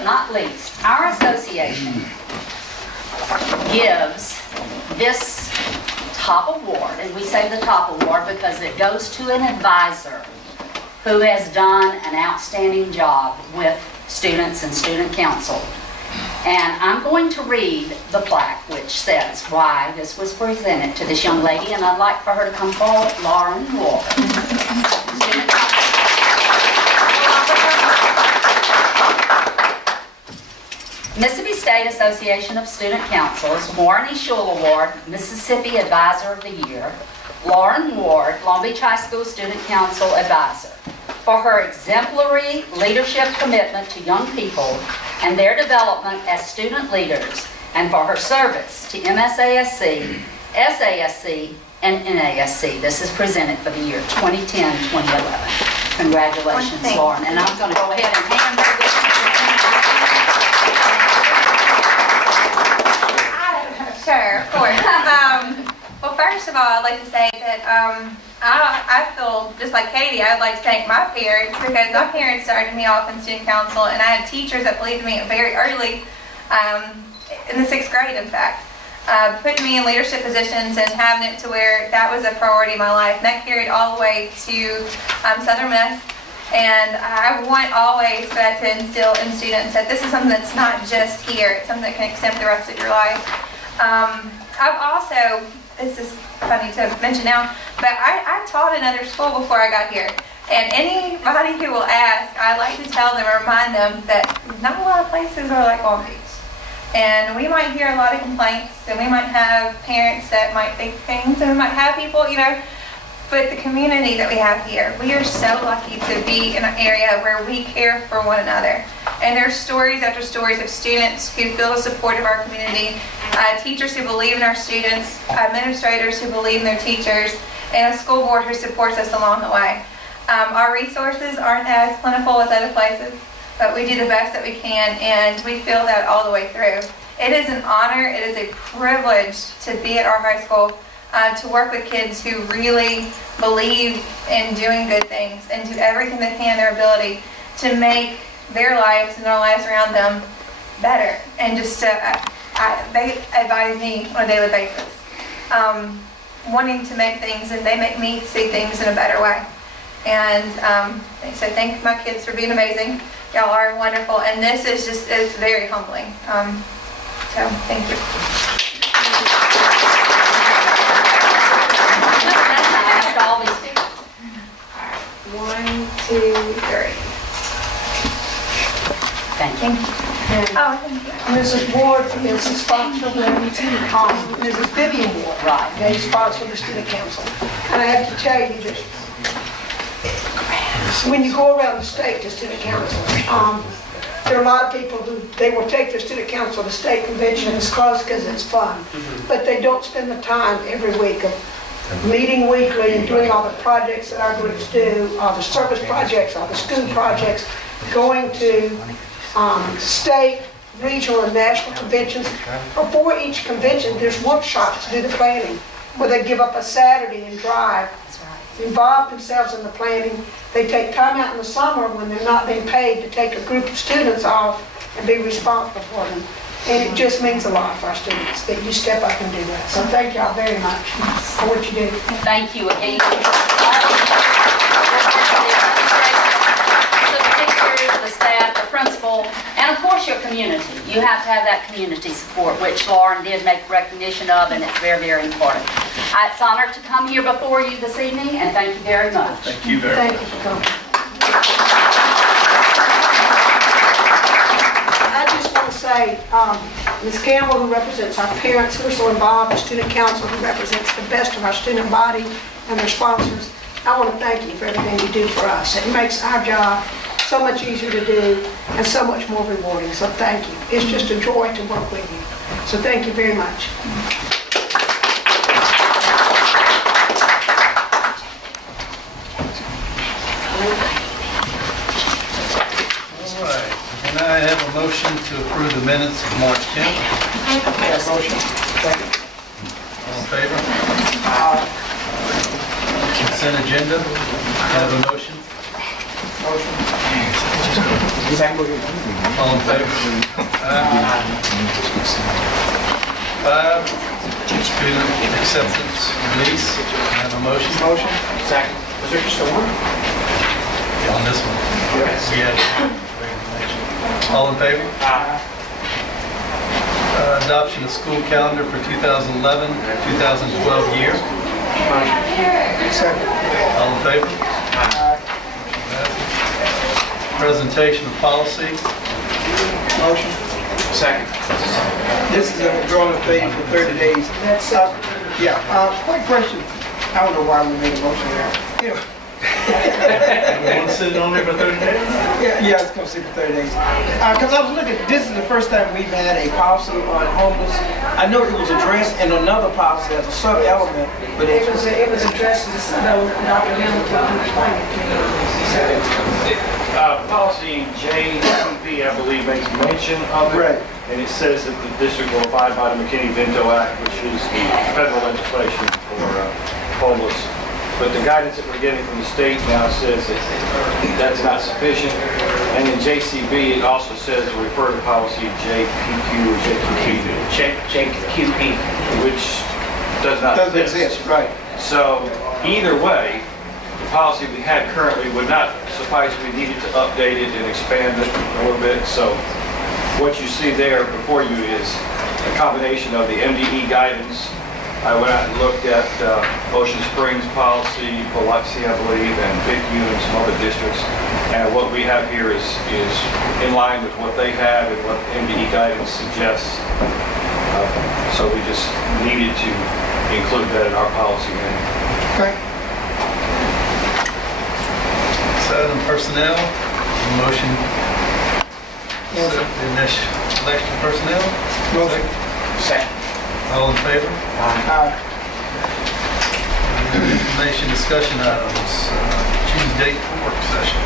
but not least, our association gives this top award, and we say the top award because it goes to an advisor who has done an outstanding job with students and student council. And I'm going to read the plaque, which says why this was presented to this young lady, and I'd like for her to come forward, Lauren Ward. Mississippi State Association of Student Councils, Warren E. Schul Award, Mississippi Advisor of the Year, Lauren Ward, Long Beach High School Student Council Advisor, for her exemplary leadership commitment to young people and their development as student leaders, and for her service to MSASC, SASC, and NASC. This is presented for the year 2010-2011. Congratulations, Lauren. And I'm going to go ahead and hand her this. Sure, of course. Well, first of all, I'd like to say that I feel just like Katie. I'd like to thank my parents, because my parents started me off in student council, and I had teachers that believed in me very early, in the 6th grade, in fact, putting me in leadership positions and having it to where that was a priority in my life. And that carried all the way to Southern Miss. And I want always for that to instill in students that this is something that's not just here. It's something that can extend the rest of your life. I've also, this is funny to mention now, but I taught another school before I got here. And anybody who will ask, I like to tell them or remind them that not a lot of places are like Long Beach. And we might hear a lot of complaints, and we might have parents that might think things, and we might have people, but the community that we have here, we are so lucky to be in an area where we care for one another. And there's stories after stories of students who feel the support of our community, teachers who believe in our students, administrators who believe in their teachers, and a school board who supports us along the way. Our resources aren't as plentiful as other places, but we do the best that we can, and we feel that all the way through. It is an honor, it is a privilege to be at our high school, to work with kids who really believe in doing good things and do everything they can in their ability to make their lives and their lives around them better. And just they advise me on a daily basis, wanting to make things, and they make me see things in a better way. And so thank my kids for being amazing. Y'all are wonderful, and this is it's very humbling. So thank you. All these people. 1, 2, 3. Thank you. Oh, thank you. Mrs. Ward is the sponsor of Mrs. Vivian Ward. Right. They sponsor the student council. And I have to tell you that when you go around the state to student council, there are a lot of people who, they will take their student council to state convention. It's close because it's fun. But they don't spend the time every week of meeting weekly and doing all the projects that our groups do, all the service projects, all the school projects, going to state, regional, and national conventions. Before each convention, there's workshops to do the planning, where they give up a Saturday and drive, involve themselves in the planning. They take time out in the summer when they're not being paid to take a group of students off and be responsible for them. And it just means a lot for our students that you step up and do that. So thank y'all very much for what you do. Thank you again. The staff, the principal, and of course your community. You have to have that community support, which Lauren did make recognition of, and it's very, very important. It's an honor to come here before you this evening, and thank you very much. Thank you very much. Thank you for coming. I just want to say, Ms. Campbell, who represents our parents who are so involved, the student council who represents the best of our student body, and their sponsors, I want to thank you for everything you do for us. It makes our job so much easier to do and so much more rewarding. So thank you. It's just a joy to work with you. So thank you very much. All right, and I have a motion to approve the minutes of March 10th. Motion. Second. All in favor? Consent agenda. I have a motion. Motion. All in favor? Aye. 5, student acceptance release. Can I have a motion? Motion. Second. Was there just a one? Yeah, on this one. Yes. We had all in favor? Aye. Adoption of school calendar for 2011-2012 year. Second. All in favor? Aye. Presentation of policy. Motion. Second. This is a growing thing for 30 days. That's Yeah, quick question. I don't know why we made a motion there. Yeah, We want to sit on there for 30 days? yeah, it's gonna sit for 30 days. Because I was looking, this is the first time we've had a policy on homeless. I know it was addressed in another policy as a sub-element, but It was addressed as, Dr. Hamilton explained it to me. Policy JCP, I believe, makes mention of it. Right. And it says that the district will abide by the McKinney-Vento Act, which is the federal legislation for homeless. But the guidance that we're getting from the state now says that that's not sufficient. And in JCB, it also says to refer to policy JPQ or JQP, which does not doesn't exist, right? So either way, the policy we had currently would not suffice. We needed to update it and expand it a little bit. So what you see there before you is a combination of the MDE guidance. I went out and looked at Ocean Springs policy, Biloxi, I believe, and Bigview and some other districts. And what we have here is in line with what they have and what MDE guidance suggests. So we just needed to include that in our policy manual. Okay. Item personnel, motion. Motion. Election personnel. Motion. Second. All in favor? Aye. Information discussion items. Choose date for work session.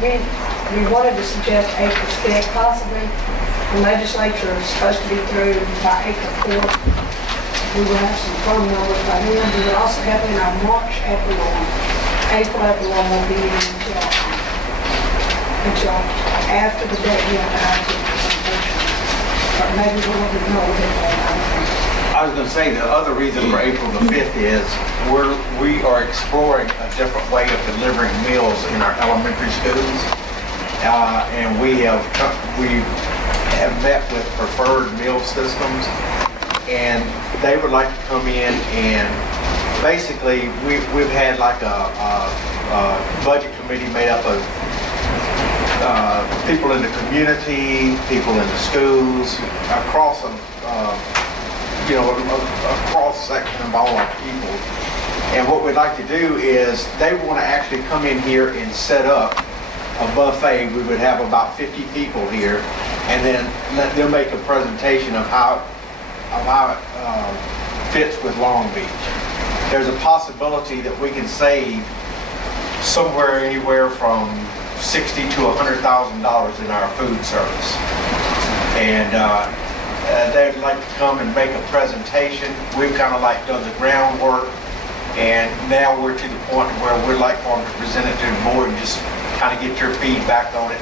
We wanted to suggest April 5th, possibly. The legislature is supposed to be through by April 4th. We will have some phone numbers by then. We will also have in our March April will be in until after the date we have to have the presentation. But maybe we'll let you know a bit more. I was going to say, the other reason for April the 5th is we are exploring a different way of delivering meals in our elementary schools. And we have met with Preferred Meal Systems, and they would like to come in and basically we've had like a budget committee made up of people in the community, people in the schools, across a cross section of all our people. And what we'd like to do is they want to actually come in here and set up a buffet. We would have about 50 people here, and then let them make a presentation of how it fits with Long Beach. There's a possibility that we can save somewhere anywhere from $60,000 to $100,000 in our food service. And they'd like to come and make a presentation. We've kind of like done the groundwork, and now we're to the point where we'd like for them to present it to the board and just kind of get your feedback on it.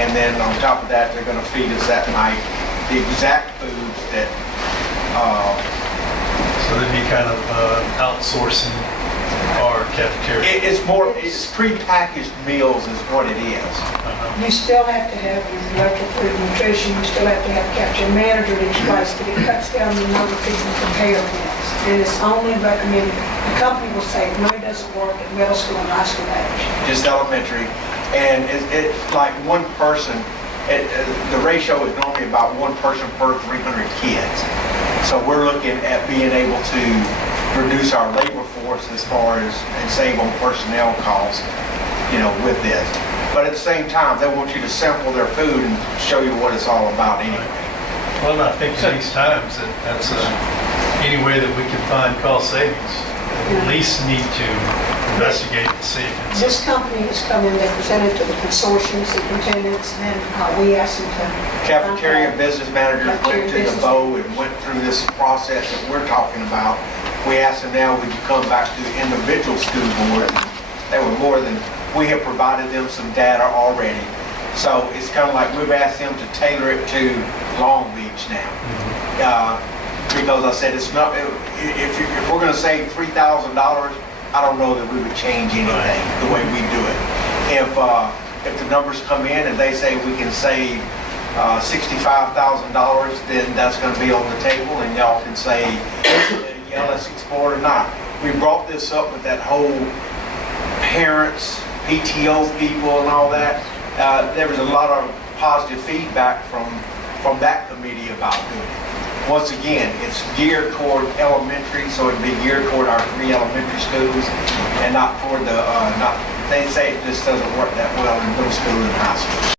And then on top of that, they're going to feed us that night the exact foods that So they'd be kind of outsourcing our cafeteria. it's prepackaged meals is what it is. You still have to have your director of food and nutrition, you still have to have cafeteria manager at each place, but it cuts down the number of people who prepare meals. And it's only recommended, the company will say, money doesn't work at middle school and high school age. Just elementary. And it's like one person, the ratio is normally about one person per 300 kids. So we're looking at being able to reduce our labor force as far as, and save on personnel costs, with this. But at the same time, they want you to sample their food and show you what it's all about anyway. Well, and I think in these times that's any way that we can find cost savings. At least need to investigate and see if it's. This company has come in, they presented to the consortium superintendents, and then we asked them to. Cafeteria business managers went Cafeteria to the business- BOE and went through this process that we're talking about. We asked them now, would you come back to the individual school board They were more than, we have provided them some data already. So it's kind of like we've asked them to tailor it to Long Beach now. Because I said it's not, if we're gonna save $3,000, I don't know that we would change anything the way we do it. If the numbers come in and they say we can save $65,000, then that's gonna be on the table and y'all can say, yeah, let's explore it or not. We brought this up with that whole parents, PTO people and all that. There was a lot of positive feedback from that committee about doing it. Once again, it's geared toward elementary, so it'd be geared toward our 3 elementary schools and not toward the, they say it just doesn't work that well in middle school and high school.